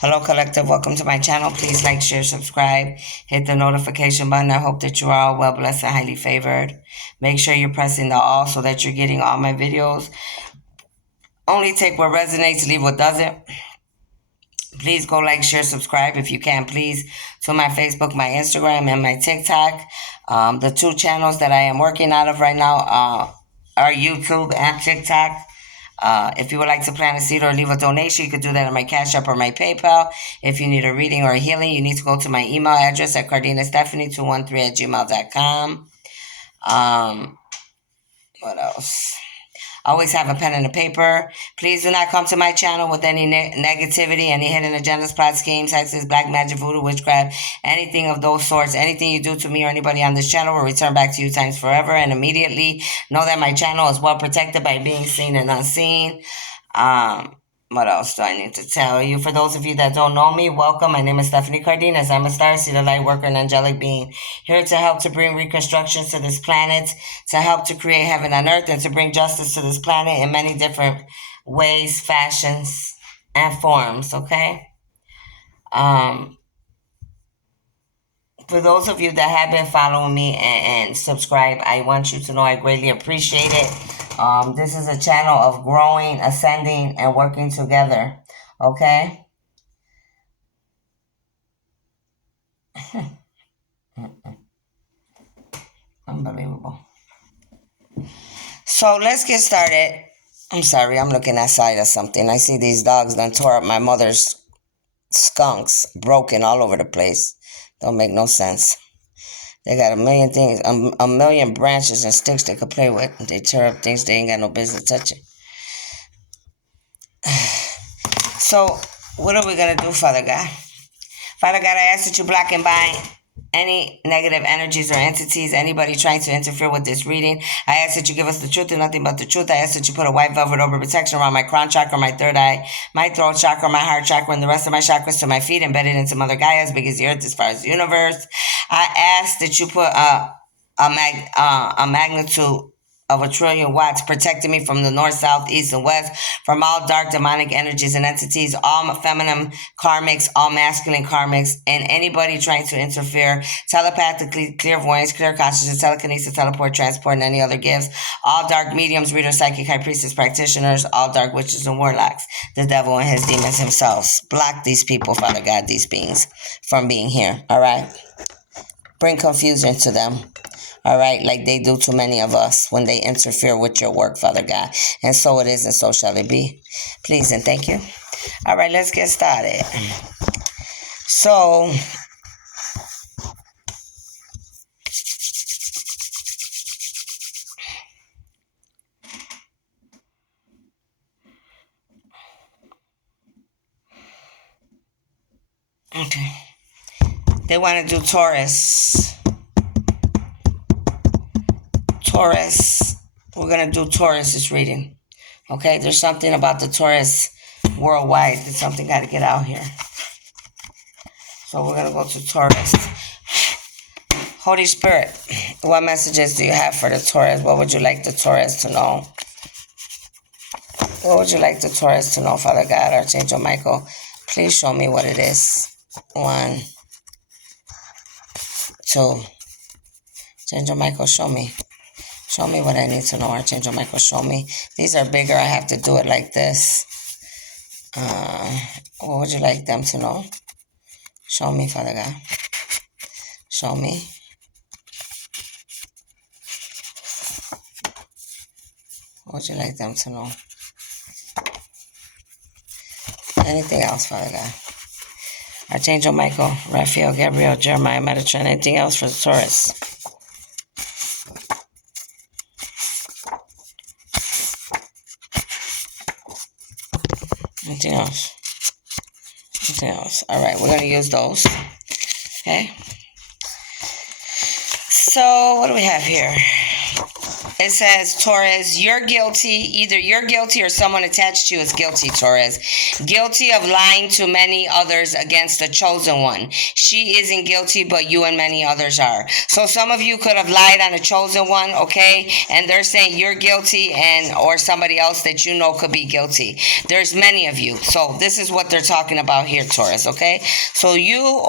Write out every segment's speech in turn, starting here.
Hello, Collective. Welcome to my channel. Please like, share, subscribe. Hit the notification button. I hope that you are all well blessed and highly favored. Make sure you're pressing the all so that you're getting all my videos. Only take what resonates, leave what doesn't. Please go like, share, subscribe if you can, please, to my Facebook, my Instagram, and my TikTok. The two channels that I am working out of right now are YouTube and TikTok. If you would like to plant a seed or leave a donation, you could do that on my Cash App or my PayPal. If you need a reading or a healing, you need to go to my email address at cardinastephanie213@gmail.com. What else? Always have a pen and a paper. Please do not come to my channel with any negativity, any hidden agendas, plot schemes, hexes, black magic, voodoo, witchcraft, anything of those sorts. Anything you do to me or anybody on this channel will return back to you times forever and immediately. Know that my channel is well protected by being seen and unseen. What else do I need to tell you? For those of you that don't know me, welcome. My name is Stephanie Cardenas. I'm a starseed, light worker, and angelic being, here to help to bring reconstructions to this planet, to help to create heaven on earth, and to bring justice to this planet in many different ways, fashions, and forms, okay? For those of you that have been following me and subscribe, I want you to know I greatly appreciate it. This is a channel of growing, ascending, and working together. Okay? Unbelievable. So let's get started. I'm sorry, I'm looking outside or something. I see these dogs done tore up my mother's skunks, broken all over the place. Don't make no sense. They got a million things, a million branches and sticks they could play with. They tear up things they ain't got no business touching. So, what are we going to do, Father God? Father God, I ask that you block and bind any negative energies or entities, anybody trying to interfere with this reading. I ask that you give us the truth and nothing but the truth. I ask that you put a white velvet over protection around my crown chakra, my third eye, my throat chakra, my heart chakra, and the rest of my chakras to my feet, embedded into Mother Gaia as big as the earth, as far as the universe. I ask that you put a magnitude of 1,000,000,000 watts protecting me from the north, south, east, and west, from all dark demonic energies and entities, all feminine karmics, all masculine karmics, and anybody trying to interfere telepathically, clairvoyance, clear consciousness, telekinesis, teleport, transport, and any other gifts, all dark mediums, readers, psychic, high priestess, practitioners, all dark witches and warlocks, the devil and his demons themselves. Block these people, Father God, these beings, from being here, all right? Bring confusion to them. All right, like they do to many of us when they interfere with your work, Father God. And so it is, and so shall it be. Please and thank you. All right, let's get started. So, okay. They want to do Taurus. Taurus. We're going to do Taurus's reading. Okay, there's something about the Taurus worldwide that something got to get out here. So we're going to go to Taurus. Holy Spirit, what messages do you have for the Taurus? What would you like the Taurus to know? What would you like the Taurus to know, Father God, Archangel Michael? Please show me what it is. 1, 2. Archangel Michael, show me. Show me what I need to know, Archangel Michael. Show me. These are bigger. I have to do it like this. What would you like them to know? Show me, Father God. Show me. What would you like them to know? Anything else, Father God? Archangel Michael, Raphael, Gabriel, Jeremiah, Metatron. Anything else for the Taurus? Anything else? Anything else? All right, we're going to use those. Okay. So, what do we have here? It says, Taurus, you're guilty. Either you're guilty or someone attached to you is guilty, Taurus. Guilty of lying to many others against the chosen one. She isn't guilty, but you and many others are. So some of you could have lied on a chosen one, okay? And they're saying you're guilty, and or somebody else that you know could be guilty. There's many of you. So this is what they're talking about here, Taurus, okay? So you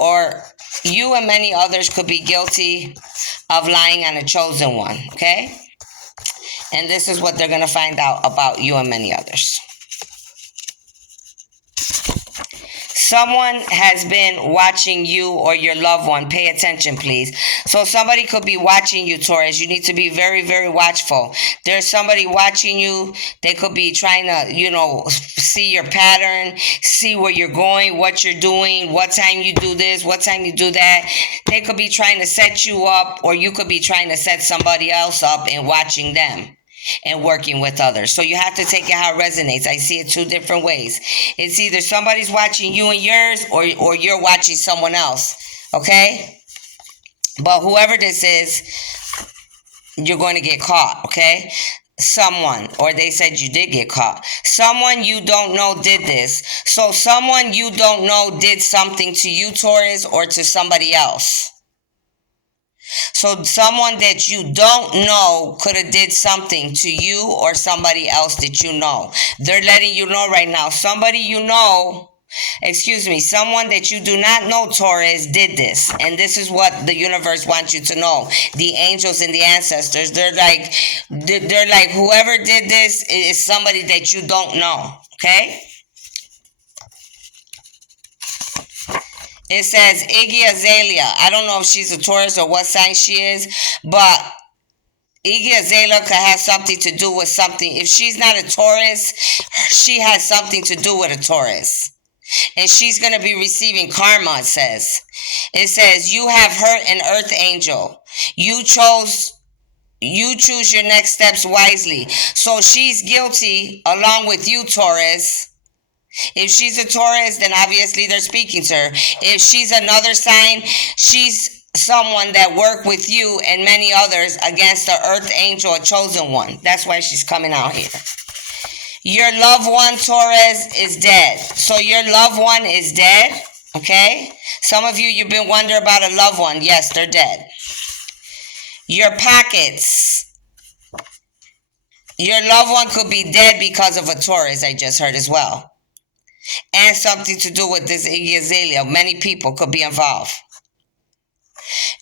and many others could be guilty of lying on a chosen one, okay? And this is what they're going to find out about you and many others. Someone has been watching you or your loved one. Pay attention, please. So somebody could be watching you, Taurus. You need to be very, very watchful. There's somebody watching you. They could be trying to, see your pattern, see where you're going, what you're doing, what time you do this, what time you do that. They could be trying to set you up, or you could be trying to set somebody else up and watching them and working with others. So you have to take it how it resonates. I see it two different ways. It's either somebody's watching you and yours, or you're watching someone else. Okay? But whoever this is, you're going to get caught. Okay? Someone, or they said you did get caught. Someone you don't know did this. So someone you don't know did something to you, Taurus, or to somebody else. So someone that you don't know could have did something to you or somebody else that you know. They're letting you know right now. Someone that you do not know, Taurus, did this. And this is what the universe wants you to know. The angels and the ancestors, they're like, whoever did this is somebody that you don't know. Okay? It says Iggy Azalea. I don't know if she's a Taurus or what sign she is, but Iggy Azalea could have something to do with something. If she's not a Taurus, she has something to do with a Taurus. And she's going to be receiving karma, it says. It says, you have hurt an earth angel. You choose your next steps wisely. So she's guilty along with you, Taurus. If she's a Taurus, then obviously they're speaking to her. If she's another sign, she's someone that worked with you and many others against the earth angel, a chosen one. That's why she's coming out here. Your loved one, Taurus, is dead. So your loved one is dead, okay? Some of you, you've been wondering about a loved one. Yes, they're dead. Your pockets. Your loved one could be dead because of a Taurus, I just heard as well. And something to do with this Iggy Azalea. Many people could be involved.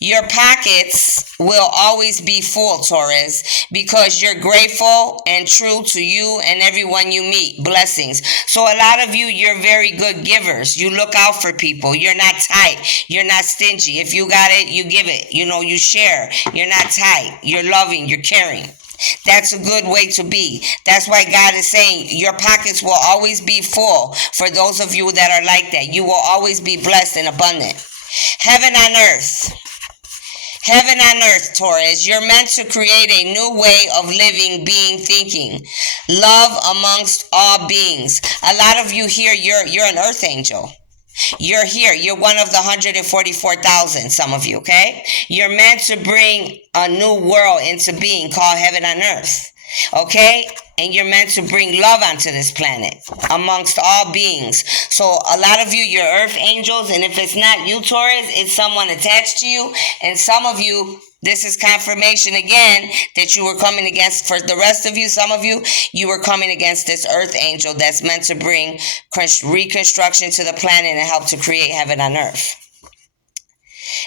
Your pockets will always be full, Taurus, because you're grateful and true to you and everyone you meet. Blessings. So a lot of you, you're very good givers. You look out for people. You're not tight. You're not stingy. If you got it, you give it. You share. You're not tight. You're loving. You're caring. That's a good way to be. That's why God is saying your pockets will always be full for those of you that are like that. You will always be blessed and abundant. Heaven on earth. Heaven on earth, Taurus. You're meant to create a new way of living, being, thinking. Love amongst all beings. A lot of you here, you're an earth angel. You're here. You're one of the 144,000, some of you, okay? You're meant to bring a new world into being called heaven on earth, okay? And you're meant to bring love onto this planet amongst all beings. So a lot of you, you're earth angels, and if it's not you, Taurus, it's someone attached to you. And some of you, this is confirmation again that you were coming against. For the rest of you, some of you, you were coming against this earth angel that's meant to bring reconstruction to the planet and help to create heaven on earth.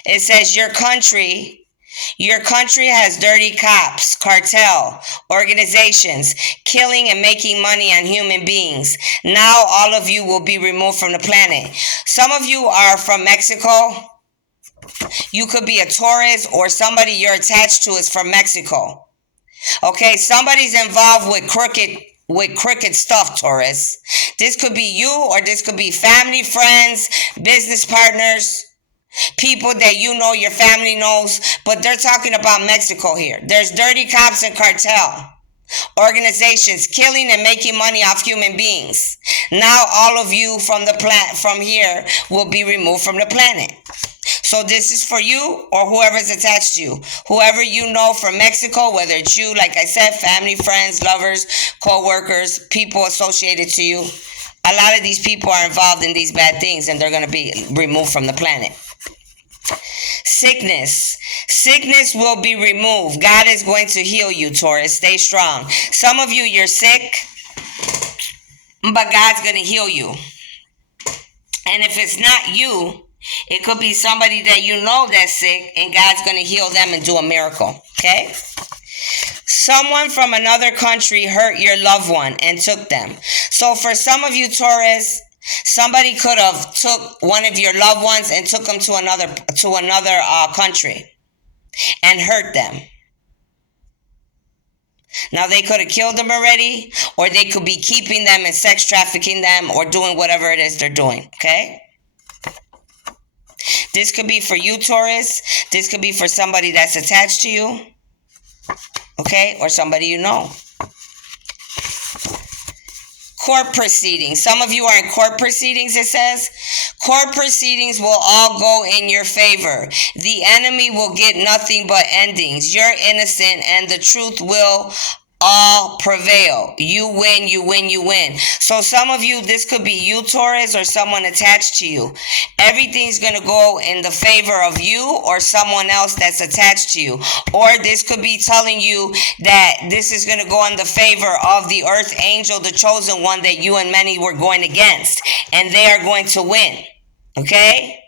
It says your country has dirty cops, cartel, organizations, killing and making money on human beings. Now all of you will be removed from the planet. Some of you are from Mexico. You could be a Taurus, or somebody you're attached to is from Mexico. Okay, somebody's involved with crooked stuff, Taurus. This could be you, or this could be family, friends, business partners, people that you know your family knows, but they're talking about Mexico here. There's dirty cops and cartel organizations killing and making money off human beings. Now all of you from here will be removed from the planet. So this is for you or whoever's attached to you. Whoever you know from Mexico, whether it's you, like I said, family, friends, lovers, co-workers, people associated to you. A lot of these people are involved in these bad things and they're going to be removed from the planet. Sickness. Sickness will be removed. God is going to heal you, Taurus. Stay strong. Some of you, you're sick, but God's going to heal you. And if it's not you, it could be somebody that you know that's sick, and God's going to heal them and do a miracle. Okay? Someone from another country hurt your loved one and took them. So for some of you, Taurus, somebody could have took one of your loved ones and took them to another country and hurt them. Now they could have killed them already, or they could be keeping them and sex trafficking them or doing whatever it is they're doing. Okay? This could be for you, Taurus. This could be for somebody that's attached to you. Okay? Or somebody you know. Court proceedings. Some of you are in court proceedings, it says. Court proceedings will all go in your favor. The enemy will get nothing but endings. You're innocent and the truth will all prevail. You win, you win, you win. So some of you, this could be you, Taurus, or someone attached to you. Everything's going to go in the favor of you or someone else that's attached to you. Or this could be telling you that this is going to go in the favor of the earth angel, the chosen one that you and many were going against. And they are going to win. Okay?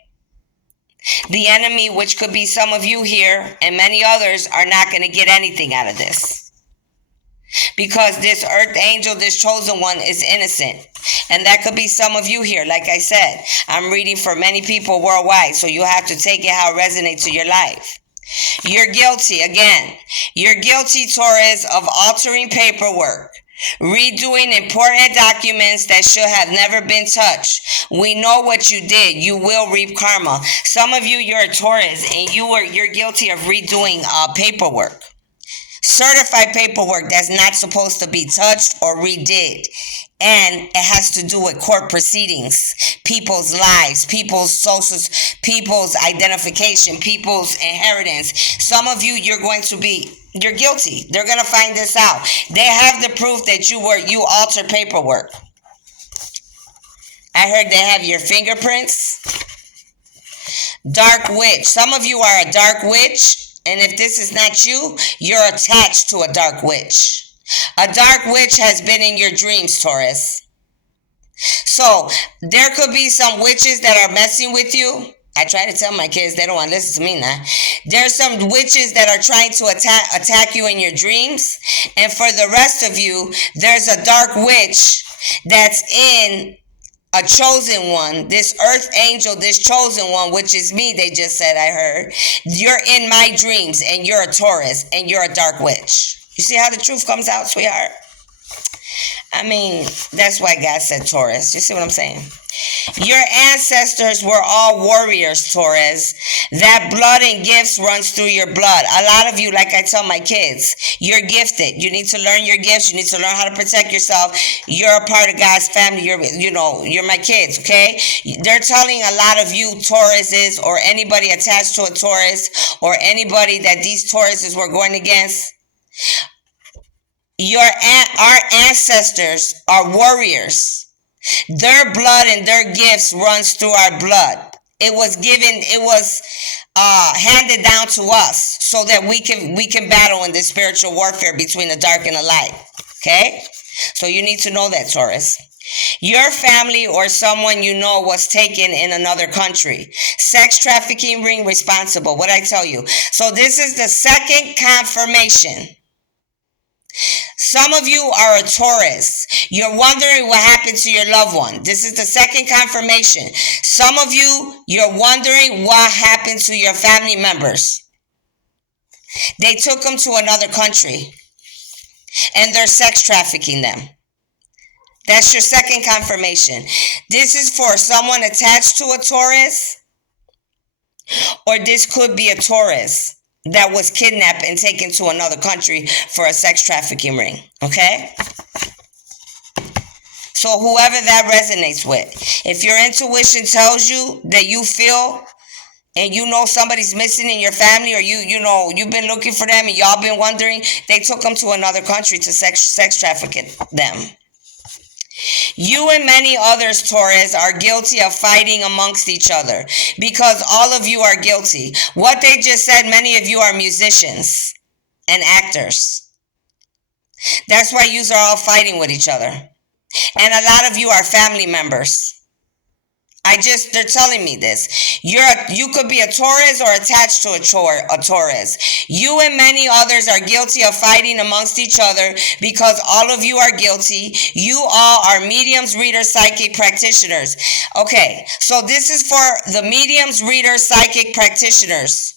The enemy, which could be some of you here and many others, are not going to get anything out of this. Because this earth angel, this chosen one, is innocent. And that could be some of you here. Like I said, I'm reading for many people worldwide, so you have to take it how it resonates to your life. You're guilty, again. You're guilty, Taurus, of altering paperwork, redoing important documents that should have never been touched. We know what you did. You will reap karma. Some of you, you're a Taurus, and you're guilty of redoing paperwork. Certified paperwork that's not supposed to be touched or redid. And it has to do with court proceedings, people's lives, people's socials, people's identification, people's inheritance. Some of you, you're guilty. They're going to find this out. They have the proof that you altered paperwork. I heard they have your fingerprints. Dark witch. Some of you are a dark witch. And if this is not you, you're attached to a dark witch. A dark witch has been in your dreams, Taurus. So there could be some witches that are messing with you. I try to tell my kids, they don't want to listen to me now. There's some witches that are trying to attack you in your dreams. And for the rest of you, there's a dark witch that's in a chosen one, this earth angel, this chosen one, which is me, they just said, I heard. You're in my dreams, and you're a Taurus, and you're a dark witch. You see how the truth comes out, sweetheart? I mean, that's why God said Taurus. You see what I'm saying? Your ancestors were all warriors, Taurus. That blood and gifts runs through your blood. A lot of you, like I tell my kids, you're gifted. You need to learn your gifts. You need to learn how to protect yourself. You're a part of God's family. You're my kids, okay? They're telling a lot of you Tauruses or anybody attached to a Taurus or anybody that these Tauruses were going against, our ancestors are warriors. Their blood and their gifts runs through our blood. It was handed down to us so that we can battle in this spiritual warfare between the dark and the light. Okay? So you need to know that, Taurus. Your family or someone you know was taken in another country. Sex trafficking ring responsible. What I tell you. So this is the second confirmation. Some of you are a Taurus. You're wondering what happened to your loved one. This is the second confirmation. Some of you, you're wondering what happened to your family members. They took them to another country and they're sex trafficking them. That's your second confirmation. This is for someone attached to a Taurus, or this could be a Taurus that was kidnapped and taken to another country for a sex trafficking ring. Okay? So whoever that resonates with. If your intuition tells you that you feel and you know somebody's missing in your family, or you've been looking for them and y'all been wondering, they took them to another country to sex traffic them. You and many others, Taurus, are guilty of fighting amongst each other because all of you are guilty. What they just said, many of you are musicians and actors. That's why you are all fighting with each other. And a lot of you are family members. They're telling me this. You could be a Taurus or attached to a Taurus. You and many others are guilty of fighting amongst each other because all of you are guilty. You all are mediums, readers, psychic practitioners. Okay, so this is for the mediums, readers, psychic practitioners.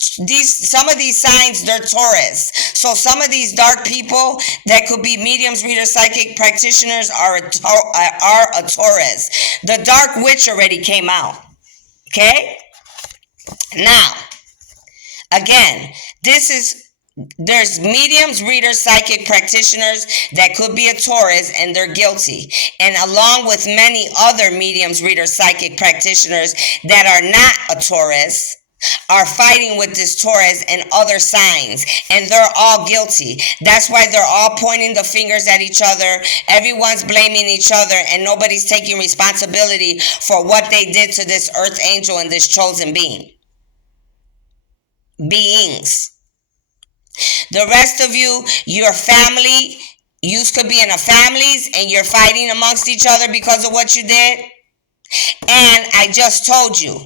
Some of these signs, they're Taurus. So some of these dark people that could be mediums, readers, psychic practitioners are a Taurus. The dark witch already came out. Okay? Now, again, there's mediums, readers, psychic practitioners that could be a Taurus and they're guilty. And along with many other mediums, readers, psychic practitioners that are not a Taurus, are fighting with this Taurus and other signs, and they're all guilty. That's why they're all pointing the fingers at each other. Everyone's blaming each other, and nobody's taking responsibility for what they did to this earth angel and this chosen beings. The rest of you, your family, you could be in a families and you're fighting amongst each other because of what you did. And I just told you,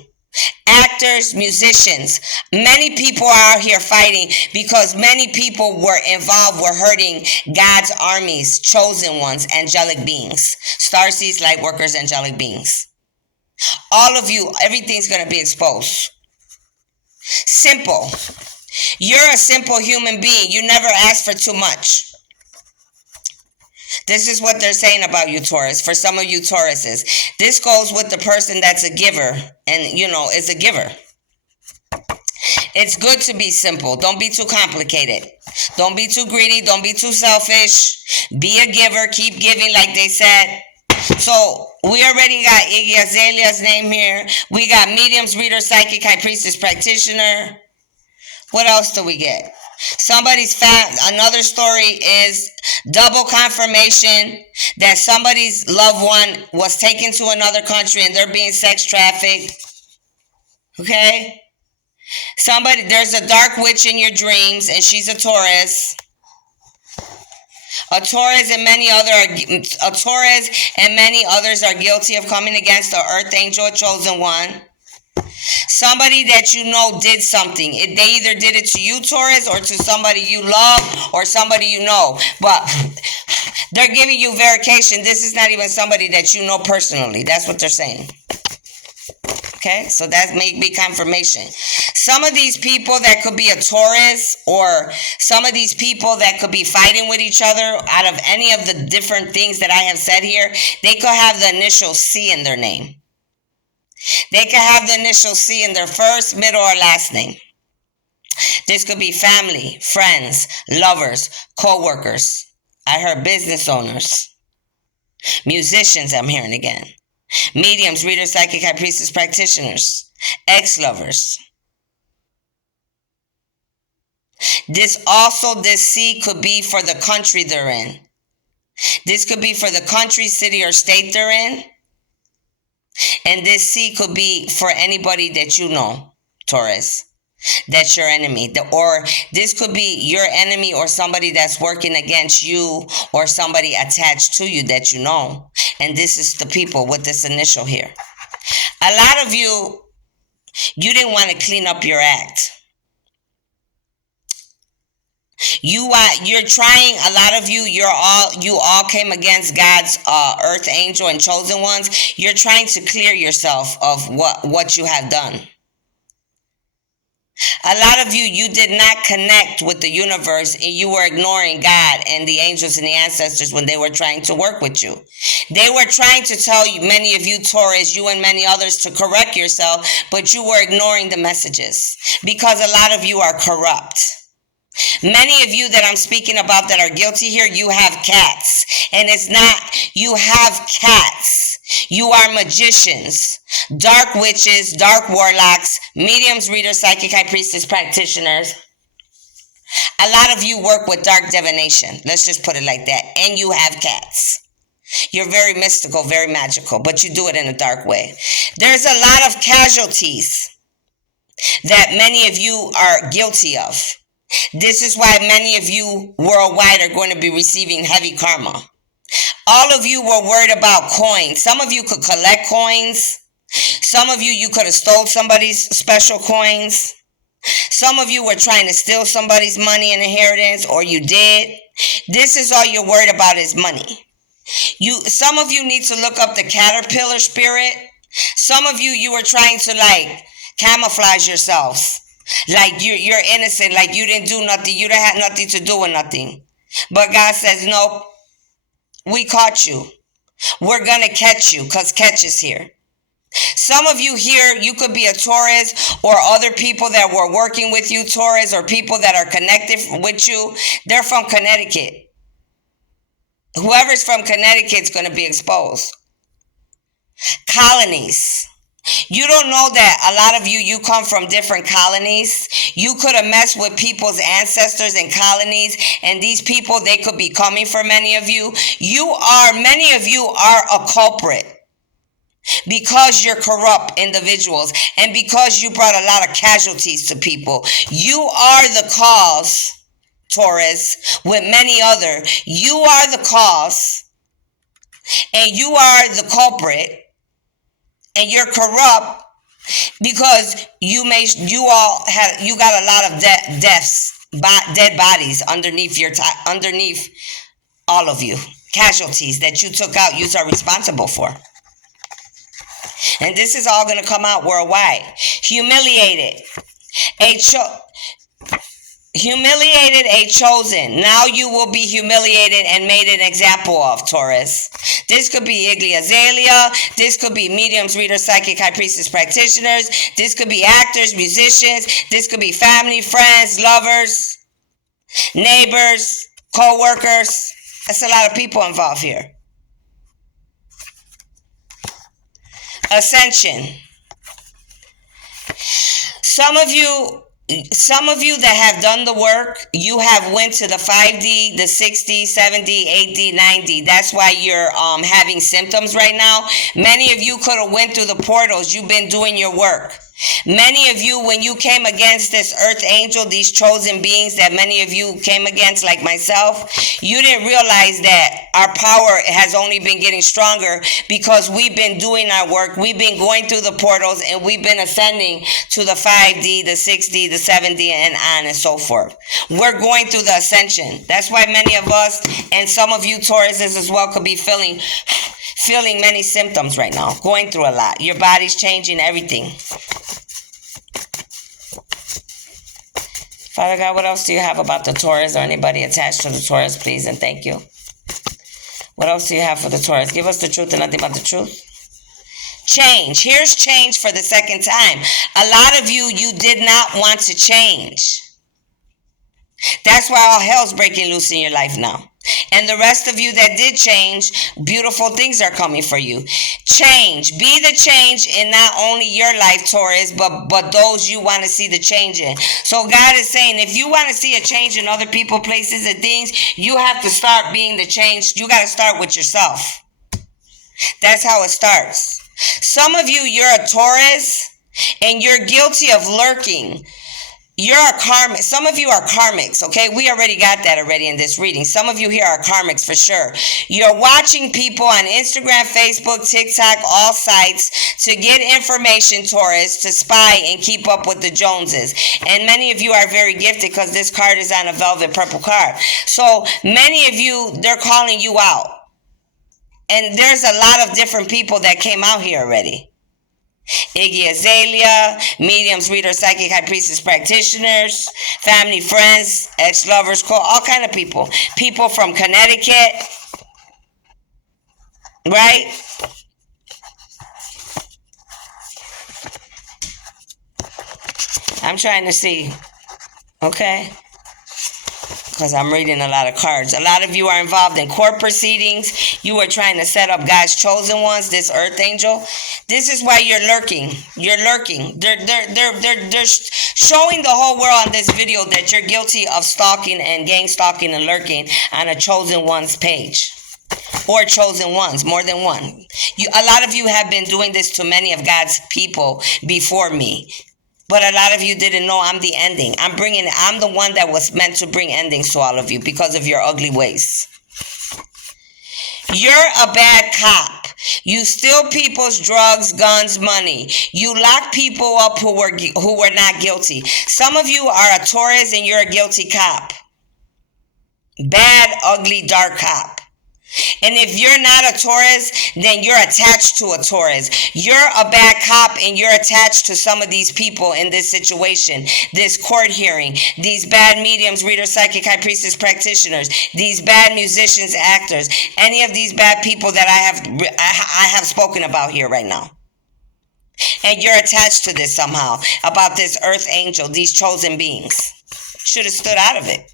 actors, musicians, many people are out here fighting because many people were involved, were hurting God's armies, chosen ones, angelic beings, starseeds, light workers, angelic beings. All of you, everything's going to be exposed. Simple. You're a simple human being. You never asked for too much. This is what they're saying about you, Taurus. For some of you Tauruses, this goes with the person that's a giver and, is a giver. It's good to be simple. Don't be too complicated. Don't be too greedy. Don't be too selfish. Be a giver. Keep giving like they said. So we already got Iggy Azalea's name here. We got mediums, reader, psychic, high priestess, practitioner. What else do we get? Another story is double confirmation that somebody's loved one was taken to another country and they're being sex trafficked. Okay? There's a dark witch in your dreams and she's a Taurus. A Taurus and many others are guilty of coming against the earth angel, chosen one. Somebody that you know did something. They either did it to you, Taurus, or to somebody you love or somebody you know. But they're giving you verification. This is not even somebody that you know personally. That's what they're saying. Okay, so that may be confirmation. Some of these people that could be a Taurus, or some of these people that could be fighting with each other, out of any of the different things that I have said here, they could have the initial C in their name. They could have the initial C in their first, middle, or last name. This could be family, friends, lovers, co-workers. I heard business owners. Musicians, I'm hearing again. Mediums, readers, psychic, high priestess, practitioners. Ex-lovers. This C could be for the country they're in. This could be for the country, city, or state they're in. And this C could be for anybody that you know, Taurus. That's your enemy. Or this could be your enemy or somebody that's working against you or somebody attached to you that you know. And this is the people with this initial here. A lot of you didn't want to clean up your act. You're trying, a lot of you, you all came against God's earth angel and chosen ones. You're trying to clear yourself of what you have done. A lot of you did not connect with the universe and you were ignoring God and the angels and the ancestors when they were trying to work with you. They were trying to tell you, many of you Taurus, you and many others, to correct yourself, but you were ignoring the messages because a lot of you are corrupt. Many of you that I'm speaking about that are guilty here, you have cats. And it's not, you have cats. You are magicians, dark witches, dark warlocks, mediums, readers, psychic, high priestess, practitioners. A lot of you work with dark divination. Let's just put it like that. And you have cats. You're very mystical, very magical, but you do it in a dark way. There's a lot of casualties that many of you are guilty of. This is why many of you worldwide are going to be receiving heavy karma. All of you were worried about coins. Some of you could collect coins. Some of you could have stole somebody's special coins. Some of you were trying to steal somebody's money and inheritance, or you did. This is all you're worried about is money. Some of you need to look up the caterpillar spirit. Some of you were trying to camouflage yourselves. Like you're innocent, like you didn't do nothing, you didn't have nothing to do with nothing. But God says, nope, we caught you. We're gonna catch you, because catch is here. Some of you here, you could be a Taurus, or other people that were working with you, Taurus, or people that are connected with you. They're from Connecticut. Whoever's from Connecticut is going to be exposed. Colonies. You don't know that a lot of you come from different colonies. You could have messed with people's ancestors in colonies, and these people, they could be coming for many of you. Many of you are a culprit because you're corrupt individuals and because you brought a lot of casualties to people. You are the cause, Taurus, with many other. You are the cause, and you are the culprit, and you're corrupt because you got a lot of deaths, dead bodies underneath all of you. Casualties that you took out, you are responsible for. And this is all going to come out worldwide. Humiliated, a chosen. Now you will be humiliated and made an example of, Taurus. This could be Iggy Azalea. This could be mediums, readers, psychic, high priestess, practitioners. This could be actors, musicians. This could be family, friends, lovers, neighbors, co-workers. That's a lot of people involved here. Ascension. Some of you that have done the work, you have went to the 5D, the 6D, 7D, 8D, 9D. That's why you're having symptoms right now. Many of you could have went through the portals. You've been doing your work. Many of you, when you came against this earth angel, these chosen beings that many of you came against, like myself, you didn't realize that our power has only been getting stronger because we've been doing our work. We've been going through the portals, and we've been ascending to the 5D, the 6D, the 7D, and on and so forth. We're going through the ascension. That's why many of us, and some of you Tauruses as well, could be feeling many symptoms right now, going through a lot. Your body's changing, everything. Father God, what else do you have about the Taurus or anybody attached to the Taurus, please, and thank you. What else do you have for the Taurus? Give us the truth and nothing but the truth. Change. Here's change for the second time. A lot of you did not want to change. That's why all hell's breaking loose in your life now. And the rest of you that did change, beautiful things are coming for you. Change. Be the change in not only your life, Taurus, but those you want to see the change in. So God is saying, if you want to see a change in other people, places, and things, you have to start being the change. You got to start with yourself. That's how it starts. Some of you, you're a Taurus, and you're guilty of lurking. You're a karmic. Some of you are karmics, okay? We already got that already in this reading. Some of you here are karmics for sure. You're watching people on Instagram, Facebook, TikTok, all sites to get information, Taurus, to spy and keep up with the Joneses. And many of you are very gifted because this card is on a velvet purple card. So many of you, they're calling you out. And there's a lot of different people that came out here already. Iggy Azalea, mediums, readers, psychic, high priestess, practitioners, family, friends, ex-lovers, all kind of people. People from Connecticut, right? I'm trying to see. Okay. because I'm reading a lot of cards. A lot of you are involved in court proceedings. You are trying to set up God's chosen ones, this earth angel. This is why you're lurking. You're lurking. They're showing the whole world on this video that you're guilty of stalking and gang stalking and lurking on a chosen one's page. Or chosen ones, more than one. A lot of you have been doing this to many of God's people before me. But a lot of you didn't know I'm the ending. I'm the one that was meant to bring endings to all of you because of your ugly ways. You're a bad cop. You steal people's drugs, guns, money. You lock people up who were not guilty. Some of you are a Taurus and you're a guilty cop. Bad, ugly, dark cop. And if you're not a Taurus, then you're attached to a Taurus. You're a bad cop and you're attached to some of these people in this situation, this court hearing, these bad mediums, readers, psychic, high priestess, practitioners, these bad musicians, actors, any of these bad people that I have spoken about here right now. And you're attached to this somehow, about this earth angel, these chosen beings. Should have stood out of it.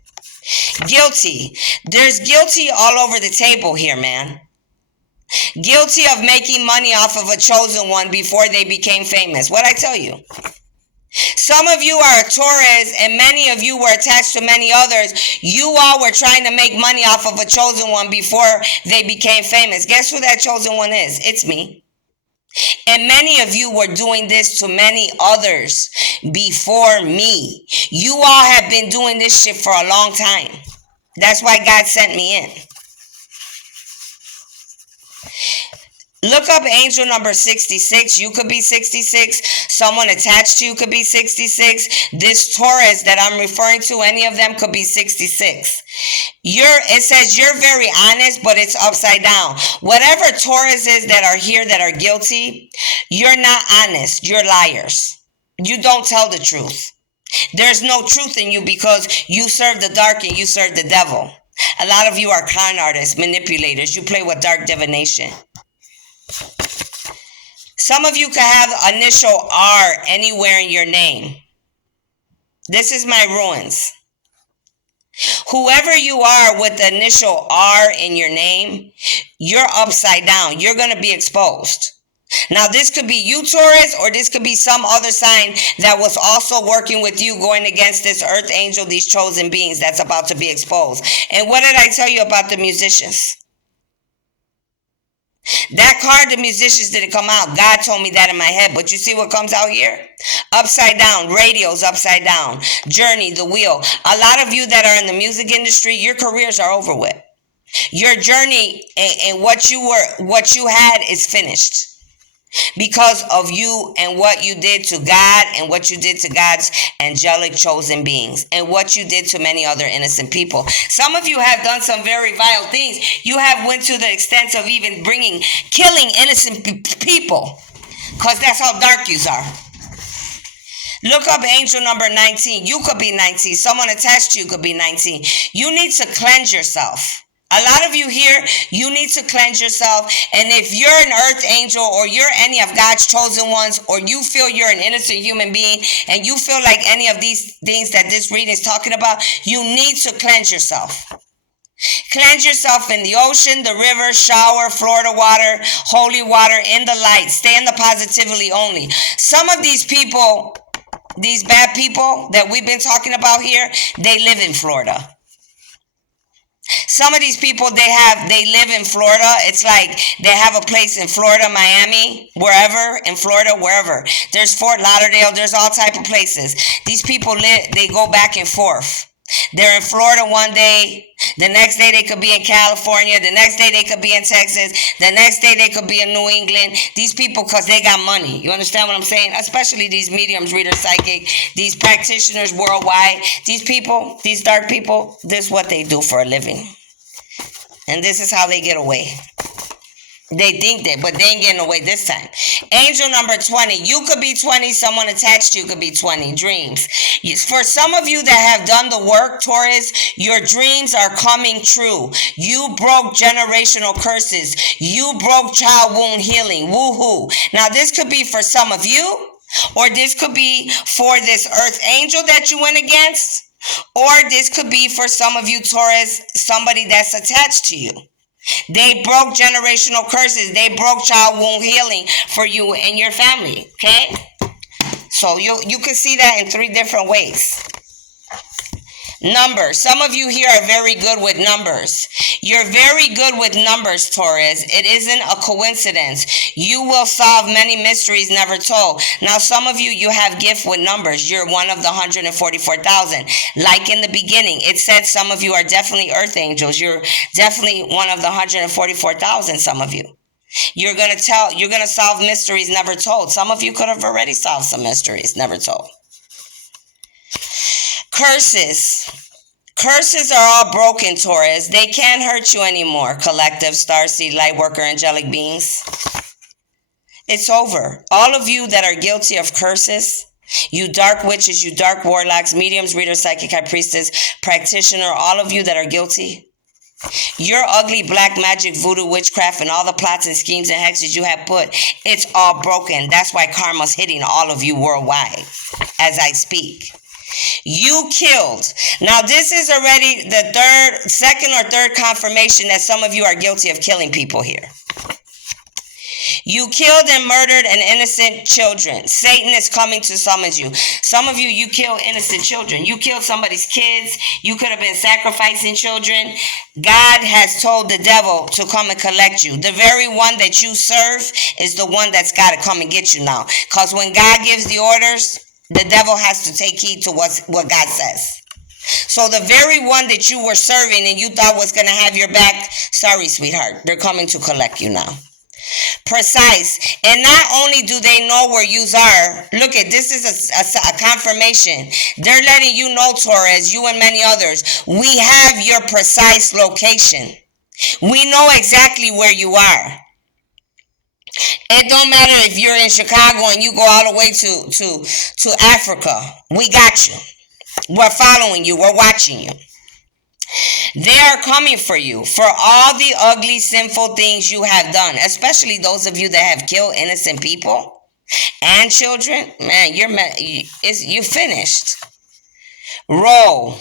Guilty. There's guilty all over the table here, man. Guilty of making money off of a chosen one before they became famous. What'd I tell you? Some of you are a Taurus and many of you were attached to many others. You all were trying to make money off of a chosen one before they became famous. Guess who that chosen one is? It's me. And many of you were doing this to many others before me. You all have been doing this shit for a long time. That's why God sent me in. Look up angel number 66. You could be 66. Someone attached to you could be 66. This Taurus that I'm referring to, any of them could be 66. It says you're very honest, but it's upside down. Whatever Taurus is that are here that are guilty, you're not honest. You're liars. You don't tell the truth. There's no truth in you because you serve the dark and you serve the devil. A lot of you are con artists, manipulators. You play with dark divination. Some of you could have initial R anywhere in your name. This is my ruins. Whoever you are with the initial R in your name, you're upside down. You're going to be exposed. Now, this could be you, Taurus, or this could be some other sign that was also working with you going against this earth angel, these chosen beings that's about to be exposed. And what did I tell you about the musicians? That card, the musicians didn't come out. God told me that in my head. But you see what comes out here? Upside down. Radio's upside down. Journey, the wheel. A lot of you that are in the music industry, your careers are over with. Your journey and what you had is finished. Because of you and what you did to God and what you did to God's angelic chosen beings and what you did to many other innocent people. Some of you have done some very vile things. You have went to the extent of even killing innocent people, because that's how dark you are. Look up angel number 19. You could be 19. Someone attached to you could be 19. You need to cleanse yourself. A lot of you here, you need to cleanse yourself. And if you're an earth angel or you're any of God's chosen ones, or you feel you're an innocent human being and you feel like any of these things that this reading is talking about, you need to cleanse yourself. Cleanse yourself in the ocean, the river, shower, Florida water, holy water, in the light. Stay in the positively only. Some of these people, these bad people that we've been talking about here, they live in Florida. Some of these people, they live in Florida. It's like they have a place in Florida, Miami, wherever, in Florida, wherever. There's Fort Lauderdale. There's all type of places. These people they go back and forth. They're in Florida one day. The next day they could be in California. The next day they could be in Texas. The next day they could be in New England. These people, because they got money. You understand what I'm saying? Especially these mediums, readers, psychic, these practitioners worldwide. These people, these dark people, this is what they do for a living. And this is how they get away. They think but they ain't getting away this time. Angel number 20. You could be 20. Someone attached to you could be 20. Dreams. For some of you that have done the work, Taurus, your dreams are coming true. You broke generational curses. You broke child wound healing. Woohoo. Now, this could be for some of you, or this could be for this earth angel that you went against. Or this could be for some of you Taurus, somebody that's attached to you. They broke generational curses. They broke child wound healing for you and your family. Okay? So you can see that in three different ways. Numbers. Some of you here are very good with numbers. You're very good with numbers, Taurus. It isn't a coincidence. You will solve many mysteries never told. Now, some of you, you have gift with numbers. You're one of the 144,000. Like in the beginning, it said some of you are definitely earth angels. You're definitely one of the 144,000, some of you. You're going to solve mysteries never told. Some of you could have already solved some mysteries never told. Curses. Curses are all broken, Taurus. They can't hurt you anymore. Collective, starseed, lightworker, angelic beings. It's over. All of you that are guilty of curses, you dark witches, you dark warlocks, mediums, readers, psychic, high priestess, practitioner, all of you that are guilty, your ugly black magic, voodoo, witchcraft, and all the plots and schemes and hexes you have put, it's all broken. That's why karma's hitting all of you worldwide as I speak. You killed. Now, this is already the second or third confirmation that some of you are guilty of killing people here. You killed and murdered an innocent children. Satan is coming to summons you. Some of you, you kill innocent children. You killed somebody's kids. You could have been sacrificing children. God has told the devil to come and collect you. The very one that you serve is the one that's got to come and get you now. Because when God gives the orders, the devil has to take heed to what God says. So the very one that you were serving and you thought was going to have your back, sorry, sweetheart, they're coming to collect you now. Precise. And not only do they know where you are, look at this is a confirmation. They're letting you know, Taurus, you and many others, we have your precise location. We know exactly where you are. It don't matter if you're in Chicago and you go all the way to Africa. We got you. We're following you. We're watching you. They are coming for you for all the ugly, sinful things you have done, especially those of you that have killed innocent people and children. Man, you're finished. Roll.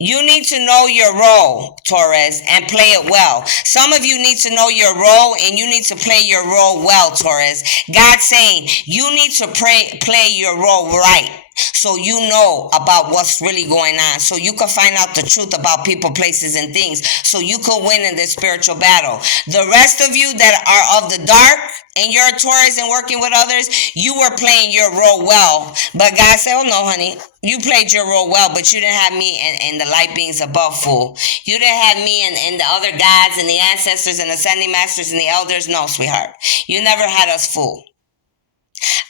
You need to know your role, Taurus, and play it well. Some of you need to know your role and you need to play your role well, Taurus. God's saying you need to play your role right so you know about what's really going on, so you can find out the truth about people, places, and things, so you can win in this spiritual battle. The rest of you that are of the dark and you're a Taurus and working with others, you were playing your role well. But God said, oh no, honey, you played your role well, but you didn't have me and the light beings above fool. You didn't have me and the other gods and the ancestors and ascending masters and the elders. No, sweetheart. You never had us fool.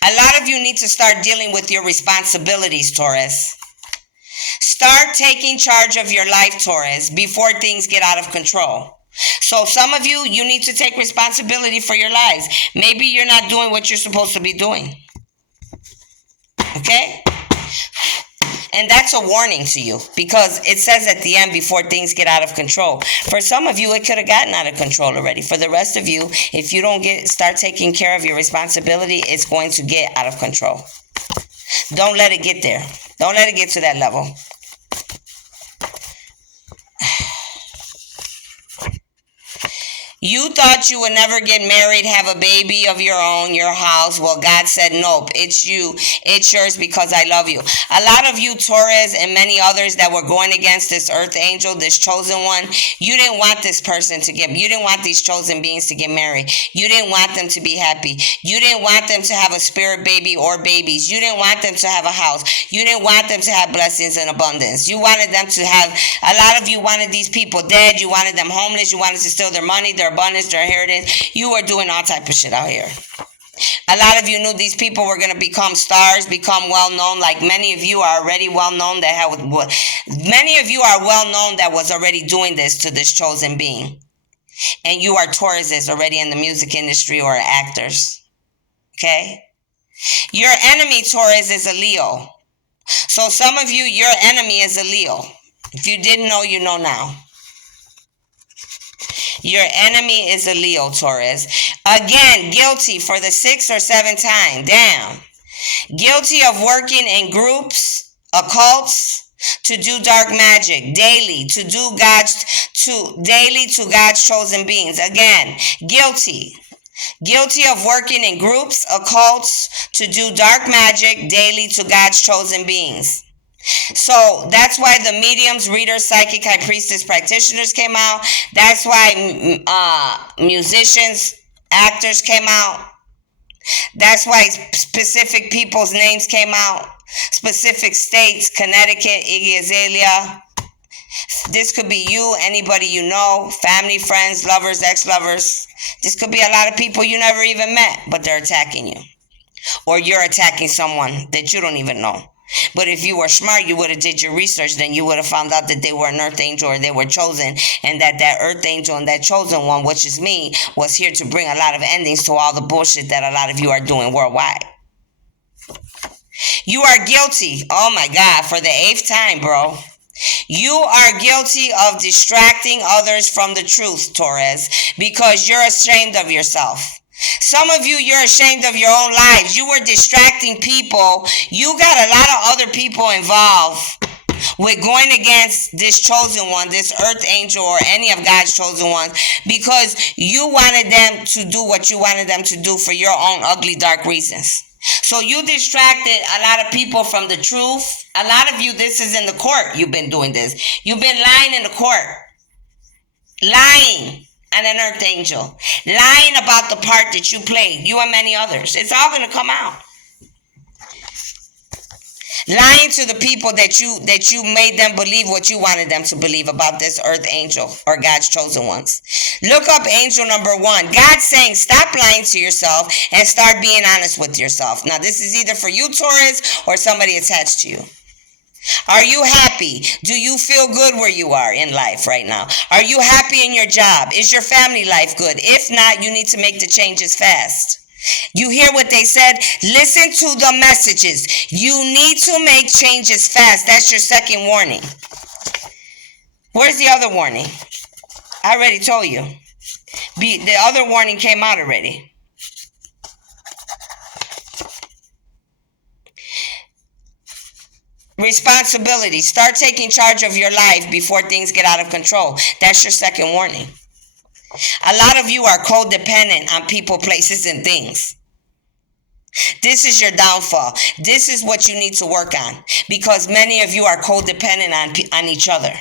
A lot of you need to start dealing with your responsibilities, Taurus. Start taking charge of your life, Taurus, before things get out of control. So some of you, you need to take responsibility for your lives. Maybe you're not doing what you're supposed to be doing. Okay? And that's a warning to you, because it says at the end, before things get out of control. For some of you, it could have gotten out of control already. For the rest of you, if you don't start taking care of your responsibility, it's going to get out of control. Don't let it get there. Don't let it get to that level. You thought you would never get married, have a baby of your own, your house. Well, God said, nope, it's you. It's yours because I love you. A lot of you, Taurus, and many others that were going against this earth angel, this chosen one, you didn't want this person you didn't want these chosen beings to get married. You didn't want them to be happy. You didn't want them to have a spirit baby or babies. You didn't want them to have a house. You didn't want them to have blessings and abundance. You wanted them to have, a lot of you wanted these people dead. You wanted them homeless. You wanted to steal their money, their abundance, their inheritance. You were doing all type of shit out here. A lot of you knew these people were going to become stars, become well known. Like many of you are already well known many of you are well known that was already doing this to this chosen being. And you are Tauruses already in the music industry or actors. Okay? Your enemy, Taurus, is a Leo. So some of you, your enemy is a Leo. If you didn't know, you know now. Your enemy is a Leo, Taurus. Again, guilty for the 6th or 7th time. Damn. Guilty of working in groups, occults, to do dark magic daily, to God's chosen beings. Again, guilty. Guilty of working in groups, occults, to do dark magic daily to God's chosen beings. So that's why the mediums, readers, psychic, high priestess, practitioners came out. That's why musicians, actors came out. That's why specific people's names came out. Specific states, Connecticut, Iggy Azalea. This could be you, anybody you know, family, friends, lovers, ex-lovers. This could be a lot of people you never even met, but they're attacking you. Or you're attacking someone that you don't even know. But if you were smart, you would have did your research. Then you would have found out that they were an earth angel or they were chosen, and that earth angel and that chosen one, which is me, was here to bring a lot of endings to all the bullshit that a lot of you are doing worldwide. You are guilty. Oh my God, for the 8th time, bro. You are guilty of distracting others from the truth, Taurus, because you're ashamed of yourself. Some of you, you're ashamed of your own lives. You were distracting people. You got a lot of other people involved with going against this chosen one, this earth angel, or any of God's chosen ones, because you wanted them to do what you wanted them to do for your own ugly, dark reasons. So you distracted a lot of people from the truth. A lot of you, this is in the court. You've been doing this. You've been lying in the court. Lying on an earth angel. Lying about the part that you played. You and many others. It's all going to come out. Lying to the people that you made them believe what you wanted them to believe about this earth angel or God's chosen ones. Look up angel number 1. God's saying stop lying to yourself and start being honest with yourself. Now this is either for you, Taurus, or somebody attached to you. Are you happy? Do you feel good where you are in life right now? Are you happy in your job? Is your family life good? If not, you need to make the changes fast. You hear what they said? Listen to the messages. You need to make changes fast. That's your second warning. Where's the other warning? I already told you. The other warning came out already. Responsibility. Start taking charge of your life before things get out of control. That's your second warning. A lot of you are codependent on people, places, and things. This is your downfall. This is what you need to work on, because many of you are codependent on each other.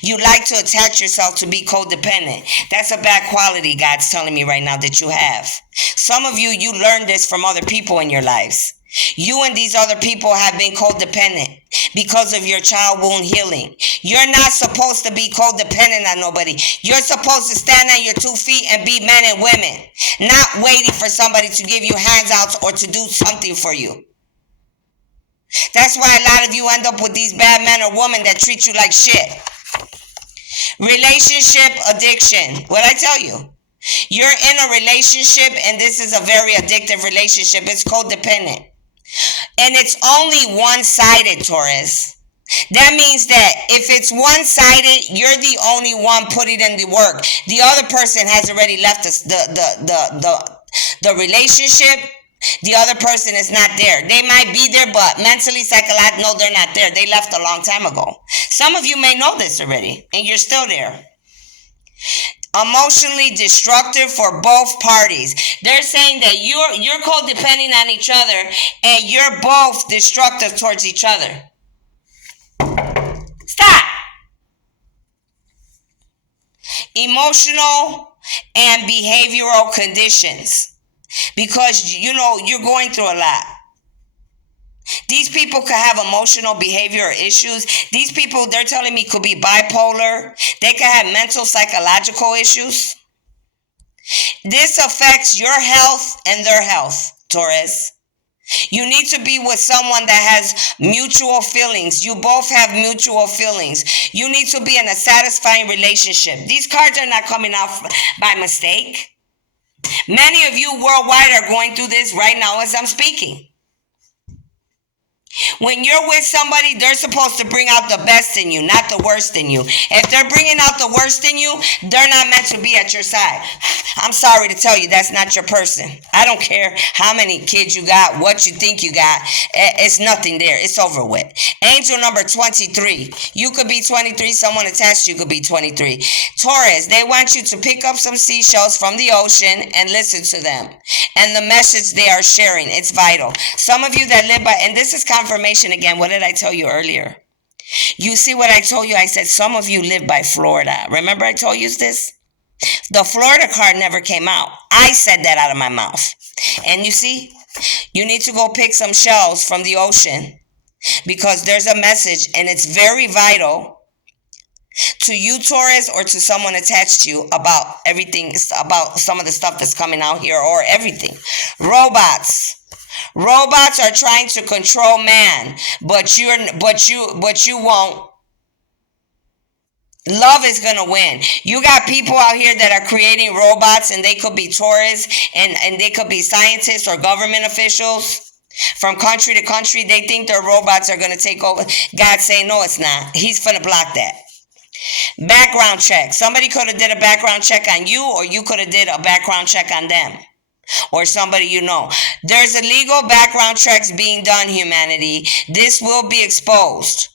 You like to attach yourself to be codependent. That's a bad quality God's telling me right now that you have. Some of you, you learned this from other people in your lives. You and these other people have been codependent because of your child wound healing. You're not supposed to be codependent on nobody. You're supposed to stand on your 2 feet and be men and women, not waiting for somebody to give you handouts or to do something for you. That's why a lot of you end up with these bad men or women that treat you like shit. Relationship addiction. What I tell you? You're in a relationship, and this is a very addictive relationship. It's codependent. And it's only one-sided, Taurus. That means that if it's one-sided, you're the only one putting in the work. The other person has already left the relationship. The other person is not there. They might be there, but mentally, psychologically, no, they're not there. They left a long time ago. Some of you may know this already, and you're still there. Emotionally destructive for both parties. They're saying that you're codependent on each other, and you're both destructive towards each other. Stop. Emotional and behavioral conditions. Because, you're going through a lot. These people could have emotional behavioral issues. These people, they're telling me, could be bipolar. They could have mental, psychological issues. This affects your health and their health, Taurus. You need to be with someone that has mutual feelings. You both have mutual feelings. You need to be in a satisfying relationship. These cards are not coming out by mistake. Many of you worldwide are going through this right now as I'm speaking. When you're with somebody, they're supposed to bring out the best in you, not the worst in you. If they're bringing out the worst in you, they're not meant to be at your side. I'm sorry to tell you, that's not your person. I don't care how many kids you got, what you think you got. It's nothing there. It's over with. Angel number 23. You could be 23. Someone attached to you could be 23. Taurus, they want you to pick up some seashells from the ocean and listen to them. And the message they are sharing, it's vital. Some of you that live by, and this is confirmation again. What did I tell you earlier? You see what I told you? I said some of you live by Florida. Remember I told you this? The Florida card never came out. I said that out of my mouth. And you see, you need to go pick some shells from the ocean because there's a message and it's very vital to you, Taurus, or to someone attached to you about everything, about some of the stuff that's coming out here, or everything. Robots. Robots are trying to control man, but you won't. Love is gonna win. You got people out here that are creating robots, and they could be Taurus, and they could be scientists or government officials from country to country. They think their robots are gonna take over. God say no, it's not. He's gonna block that. Background check. Somebody could have did a background check on you, or you could have did a background check on them, or somebody you know. There's illegal background checks being done, humanity. This will be exposed.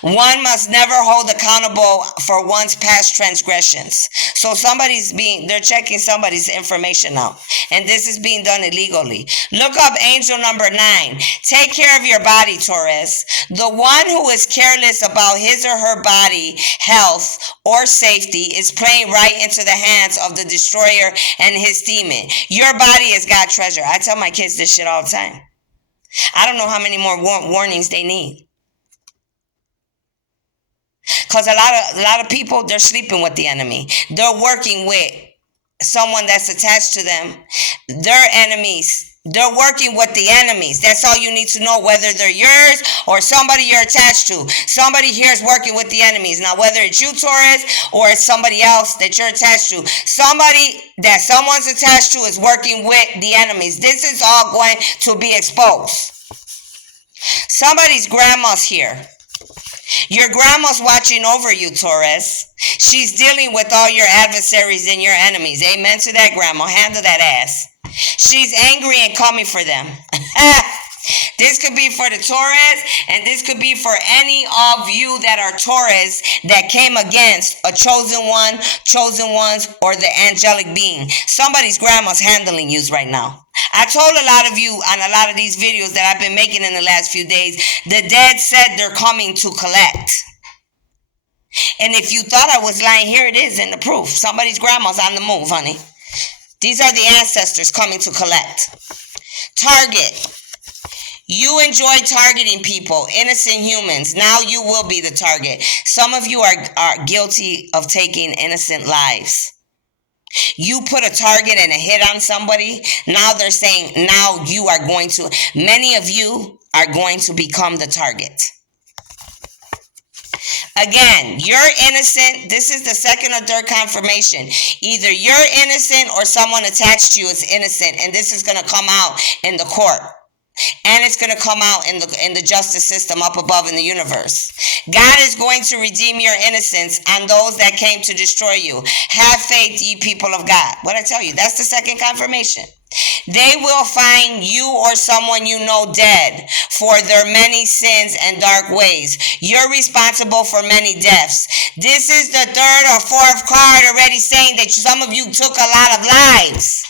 One must never hold accountable for one's past transgressions. So they're checking somebody's information out. And this is being done illegally. Look up angel number 9. Take care of your body, Taurus. The one who is careless about his or her body, health, or safety is playing right into the hands of the destroyer and his demon. Your body is God's treasure. I tell my kids this shit all the time. I don't know how many more warnings they need. Because a lot of people, they're sleeping with the enemy. They're working with someone that's attached to them. They're enemies. They're working with the enemies. That's all you need to know, whether they're yours or somebody you're attached to. Somebody here is working with the enemies. Now, whether it's you, Taurus, or it's somebody else that you're attached to, somebody that someone's attached to is working with the enemies. This is all going to be exposed. Somebody's grandma's here. Your grandma's watching over you, Taurus. She's dealing with all your adversaries and your enemies. Amen to that, grandma. Handle that ass. She's angry and coming for them. This could be for the Taurus, and this could be for any of you that are Taurus that came against a chosen one, chosen ones, or the angelic being. Somebody's grandma's handling you right now. I told a lot of you on a lot of these videos that I've been making in the last few days, the dead said they're coming to collect. And if you thought I was lying, here it is in the proof. Somebody's grandma's on the move, honey. These are the ancestors coming to collect. Target. You enjoy targeting people, innocent humans. Now you will be the target. Some of you are guilty of taking innocent lives. You put a target and a hit on somebody. Now they're saying, now you are going to, many of you are going to become the target. Again, you're innocent. This is the second or third confirmation. Either you're innocent or someone attached to you is innocent. And this is going to come out in the court. And it's going to come out in the justice system up above in the universe. God is going to redeem your innocence and those that came to destroy you. Have faith, ye people of God. What I tell you, that's the second confirmation. They will find you or someone you know dead for their many sins and dark ways. You're responsible for many deaths. This is the third or fourth card already saying that some of you took a lot of lives.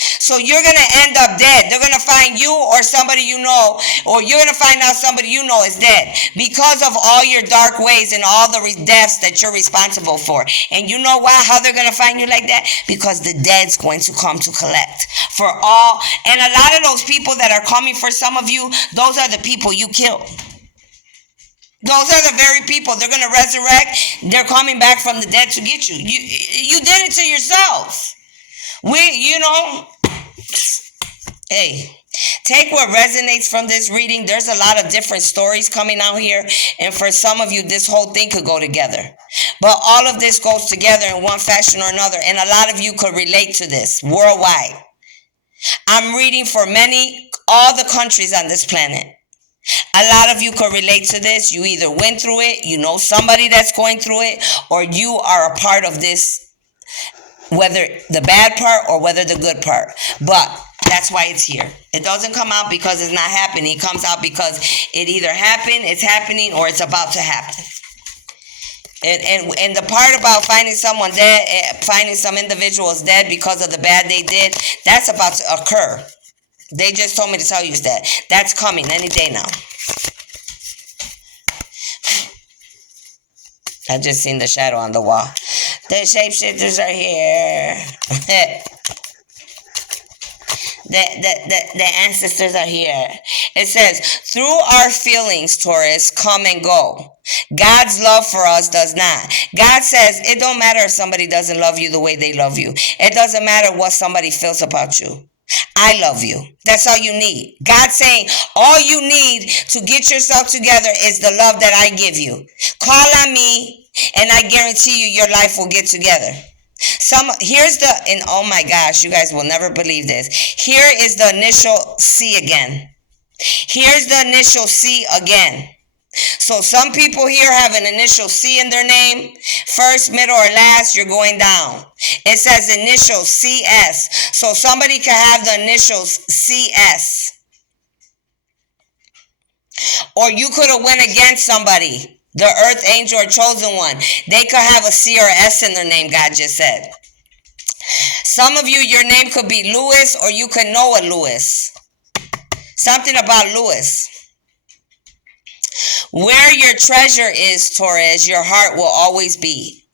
So you're going to end up dead. They're going to find you or somebody you know, or you're going to find out somebody you know is dead because of all your dark ways and all the deaths that you're responsible for. And you know why? How they're going to find you like that? Because the dead's going to come to collect for all. And a lot of those people that are coming for some of you, those are the people you killed. Those are the very people they're going to resurrect. They're coming back from the dead to get you. You did it to yourself. Hey, take what resonates from this reading. There's a lot of different stories coming out here. And for some of you, this whole thing could go together. But all of this goes together in one fashion or another. And a lot of you could relate to this worldwide. I'm reading for all the countries on this planet. A lot of you could relate to this. You either went through it, you know somebody that's going through it, or you are a part of this, whether the bad part or whether the good part. But that's why it's here. It doesn't come out because it's not happening. It comes out because it either happened, it's happening, or it's about to happen. And the part about finding someone dead, finding some individuals dead because of the bad they did, that's about to occur. They just told me to tell you that. That's coming any day now. I just seen the shadow on the wall. The shapeshifters are here. The ancestors are here. It says, through our feelings, Taurus, come and go. God's love for us does not. God says it don't matter if somebody doesn't love you the way they love you. It doesn't matter what somebody feels about you. I love you. That's all you need. God's saying all you need to get yourself together is the love that I give you. Call on me and I guarantee you your life will get together. And oh my gosh, you guys will never believe this. Here is the initial C again. Here's the initial C again. So some people here have an initial C in their name. First, middle, or last, you're going down. It says initial CS. So somebody could have the initials CS. Or you could have went against somebody, the earth angel or chosen one. They could have a C or S in their name, God just said. Some of you, your name could be Lewis, or you could know a Lewis. Something about Lewis. Where your treasure is, Taurus, your heart will always be.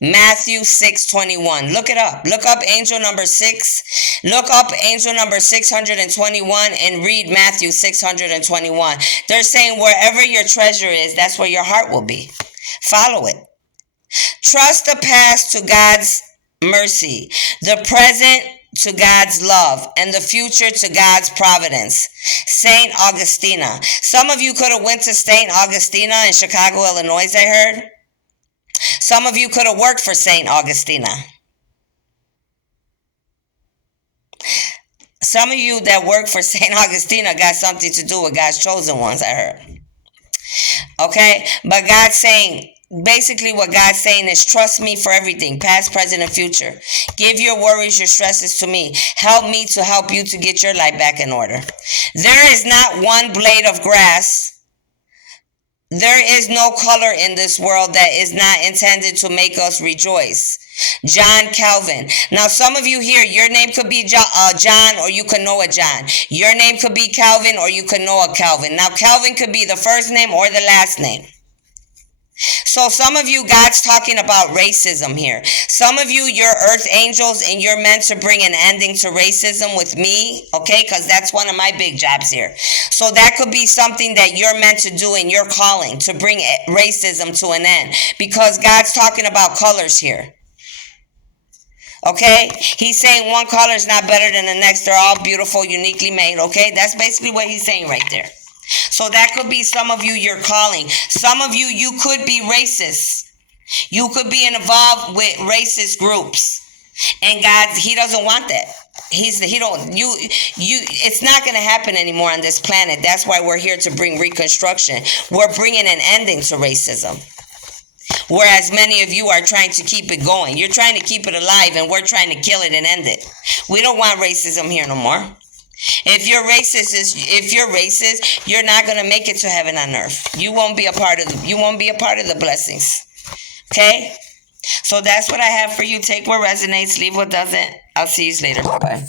Matthew 6:21. Look it up. Look up angel number 6. Look up angel number 621 and read Matthew 621. They're saying wherever your treasure is, that's where your heart will be. Follow it. Trust the past to God's mercy, the present to God's love, and the future to God's providence. Saint Augustina. Some of you could have went to Saint Augustina in Chicago, Illinois, I heard. Some of you could have worked for Saint Augustina. Some of you that work for Saint Augustina got something to do with God's chosen ones, I heard. Okay? But God's saying, basically what God's saying is trust me for everything, past, present, and future. Give your worries, your stresses to me. Help me to help you to get your life back in order. There is not one blade of grass. There is no color in this world that is not intended to make us rejoice. John Calvin. Now, some of you here, your name could be John, or you could know a John. Your name could be Calvin, or you could know a Calvin. Now, Calvin could be the first name or the last name. So some of you, God's talking about racism here. Some of you, you're earth angels and you're meant to bring an ending to racism with me, okay? Because that's one of my big jobs here. So that could be something that you're meant to do in your calling, to bring racism to an end. Because God's talking about colors here. Okay? He's saying one color is not better than the next. They're all beautiful, uniquely made, okay? That's basically what he's saying right there. So that could be some of you, your calling. Some of you, you could be racist. You could be involved with racist groups. And God, he doesn't want that. It's not going to happen anymore on this planet. That's why we're here to bring reconstruction. We're bringing an ending to racism. Whereas many of you are trying to keep it going. You're trying to keep it alive, and we're trying to kill it and end it. We don't want racism here no more. If you're racist, you're not going to make it to heaven on earth. You won't be a part of the blessings. Okay? So that's what I have for you. Take what resonates, leave what doesn't. I'll see you later. Bye-bye.